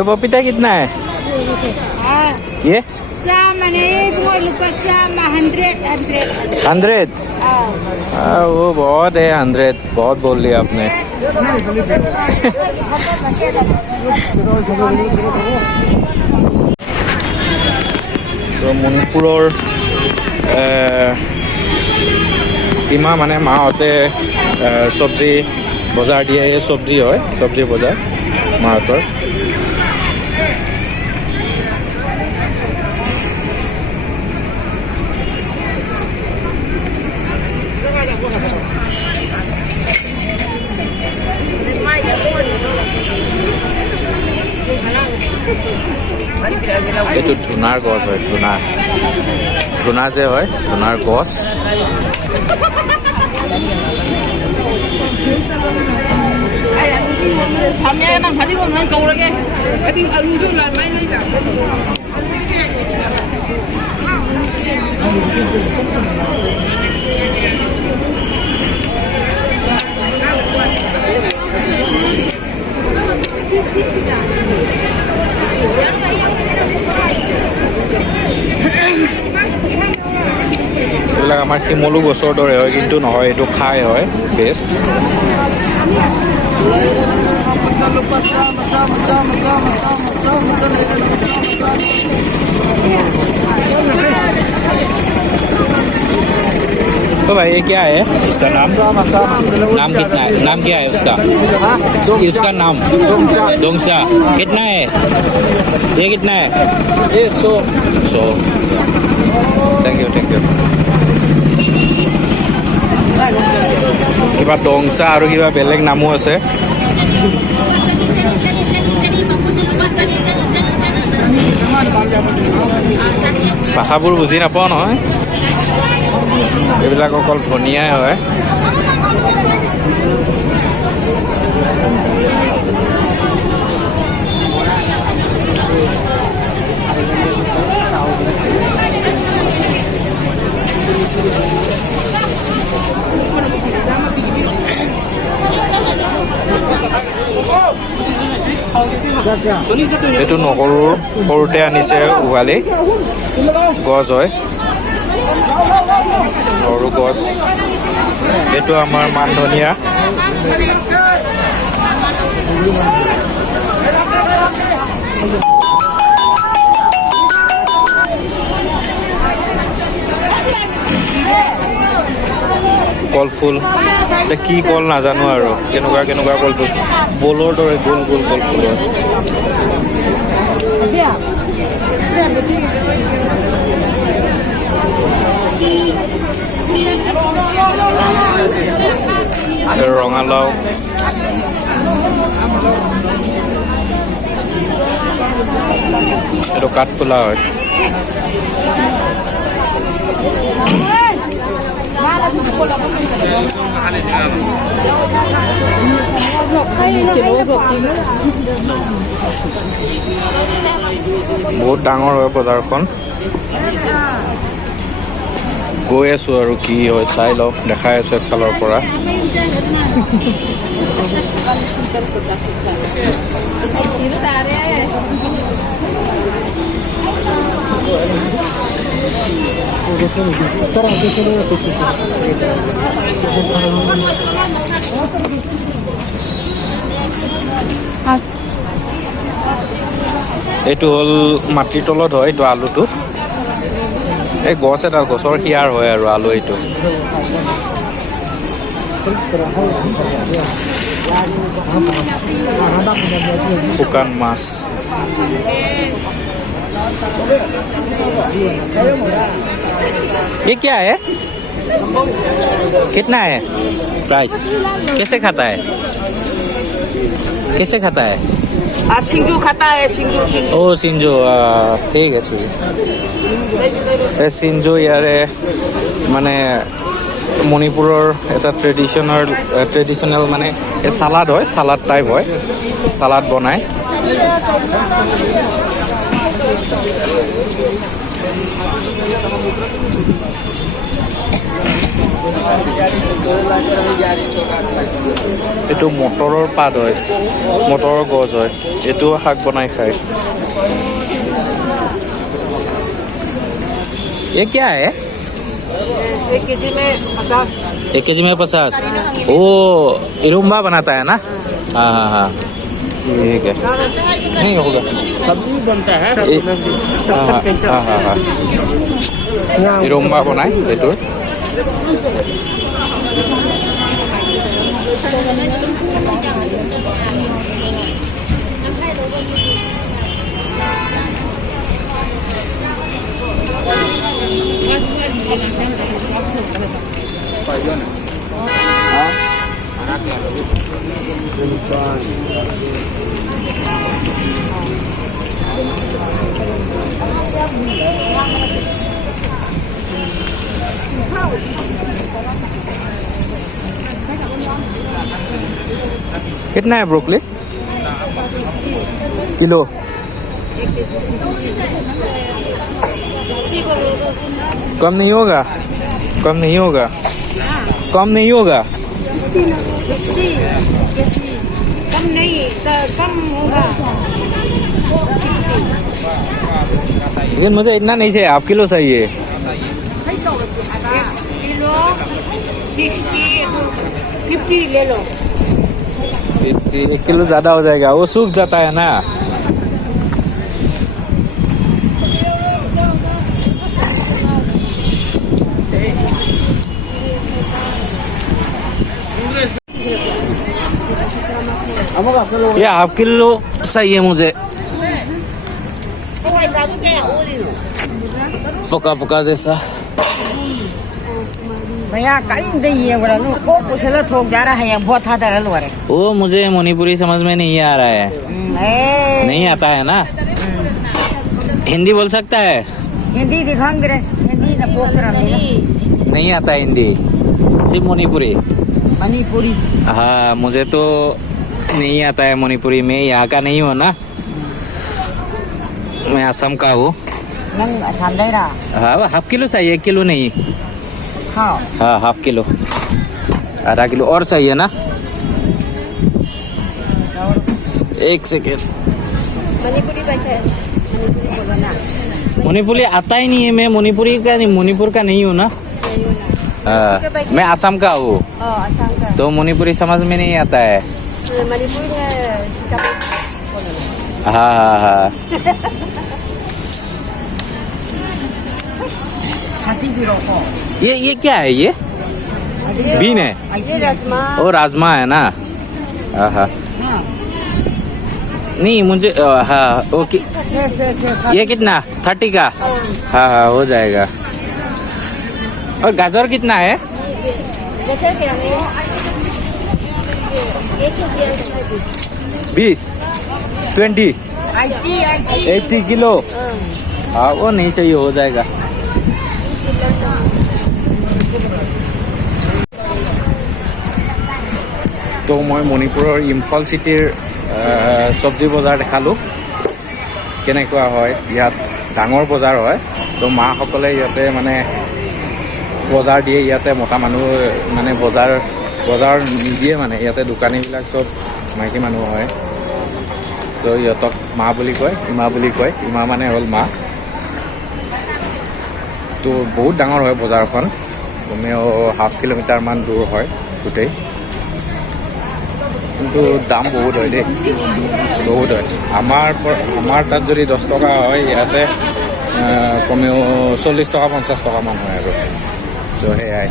ये पपीता कितना है ये? 100। वो बहुत है 100, बहुत बोल लिया आपने। তো মণিপুৰৰ ইমা মানে মাহঁতে চব্জি বজাৰ দিয়ে, এই চব্জি হয়, চব্জি বজাৰ মাহঁতৰ। এইটো ধুনাৰ গছ হয়, ধুনা যে হয়, ধুনাৰ গছ। এইবিলাক আমাৰ শিমলু গছৰ দৰে হয়, কিন্তু নহয়, এইটো খাই হয় বেষ্ট। तो भाई ये क्या है, इसका नाम नाम कितना है, नाम क्या है उसका? इसका नाम दोंगसा। कितना है ये, कितना है ये? 100। Thank you. কিবা দংচা আৰু কিবা বেলেগ নামো আছে। ভাষাবোৰ বুজি নাপাওঁ নহয়, এইবিলাক অকল ধনিয়াই হয়। এইটো নহৰুৰ সৰুতে আনিছে উঘালি গছ হয়, নহৰু গছ। এইটো আমাৰ মান ধনিয়া। কলফুল, কি কল নাজানো আৰু, কেনেকুৱা কলফুল, বলৰ দৰে গোল গোল কলফুল হয়। ৰঙালাও, এইটো কাঠফুলা হয়। বহুত ডাঙৰ হয় বজাৰখন। গৈ আছো আৰু কি হয় চাই লওক, দেখাই আছো এফালৰ পৰা। এইটো হ'ল মাটিৰ তলত হয়, এইটো আলুটো। এই গছ এডাল, গছৰ শিয়াৰ হয় আৰু আলু এইটো। শুকান মাছ। ये क्या है, कितना है प्राइस, कैसे खाता है? सिंजू खाता है, सिंजू। ओ सिंजू, ठीक है। सिंजू ইয়াৰে মানে মণিপুৰৰ এটা ট্ৰেডিশ্যনেল মানে চালাড হয়, চালাড টাইপ হয়, চালাড বনায়। এইটো মটৰৰ পাত হয়, মটৰৰ গছ হয়, এইটো শাক বনাই খায়। ये क्या है? 1 केजी में 50 1 केजी में 50। वो इरुम्बा बनाता है ना? हाँ हाँ हाँ, ठीक है, नहीं होगा। सब्जी बनता है हाँ हाँ हाँ हाँ, इरुम्बा बनाए এইটোৰ। कितना है ब्रोकली किलो? कम नहीं होगा? कम नहीं होगा? कम नहीं होगा? कम नहीं तो कम होगा। लेकिन मुझे इतना नहीं चाहिए, हाफ किलो चाहिए। किलो 60 50 ले लो। 1 किलो ज्यादा हो जाएगा, वो सूख जाता है ना। ये हाफ किलो चाहिए मुझे, पका पका जैसा। भैया कहीं नहीं है बड़ा लो को कुछ ठोक जा रहा है यहाँ बहुत हाथ रहा लो। वो मुझे मणिपुरी समझ में नहीं आ रहा है। नहीं आता है ना? हिंदी बोल सकता है? हिंदी दिखाऊंगे रे, हिंदी ना पोख रहा नहीं आता हिंदी, सिर्फ मणिपुरी। मणिपुरी। हाँ, मुझे तो नहीं आता है मणिपुरी। मैं यहाँ का नहीं हूँ ना, मैं असम का हूँ। नंग आसान दे रहा। हाँ, हाफ किलो चाहिए, 1 किलो नहीं। हाँ हाँ, हाफ किलो, आधा किलो और चाहिए ना। 1 सेकेंड। मणिपुरी बचा है, मणिपुरी बोलो ना। मणिपुरी आता ही नहीं है, मैं मणिपुरी का नहीं, मणिपुर का नहीं हूँ ना। हाँ, मैं असम का हूँ, आसान का। तो मणिपुरी समझ में नहीं आता है। मणिपुर में सीतापुर बोलो ना। हाँ हाँ हाँ, हाथी भी रोको। ये क्या है? ये बीन है? ये राजमा। और राजमा है ना? हाँ हाँ, नहीं मुझे हाँ ओके। ये कितना? 30 का? हाँ हाँ, हो जाएगा। और गाजर कितना है? 20 20 80 किलो। हाँ, वो नहीं चाहिए, हो जाएगा। তো মই মণিপুৰৰ ইম্ফল চিটিৰ চব্জি বজাৰ দেখালোঁ কেনেকুৱা হয়। ইয়াত ডাঙৰ বজাৰ হয়, তো মাসকলে ইয়াতে মানে বজাৰ দিয়ে। ইয়াতে মতা মানুহ মানে বজাৰ নিদিয়ে, মানে ইয়াতে দোকানীবিলাক চব মাইকী মানুহ হয়। তো ইহঁতক মা বুলি কয়, ইমা বুলি কয়। ইমা মানে হ'ল মা। তো বহুত ডাঙৰ হয় বজাৰখন, কমেও ½ কিলোমিটাৰমান দূৰ হয় গোটেই। কিন্তু দাম বহুত হয় দেই, বহুত হয়। আমাৰ তাত যদি 10 টকা হয়, ইয়াতে কমেও 40 টকা 50 টকামান হয় আৰু। তো সেয়াই।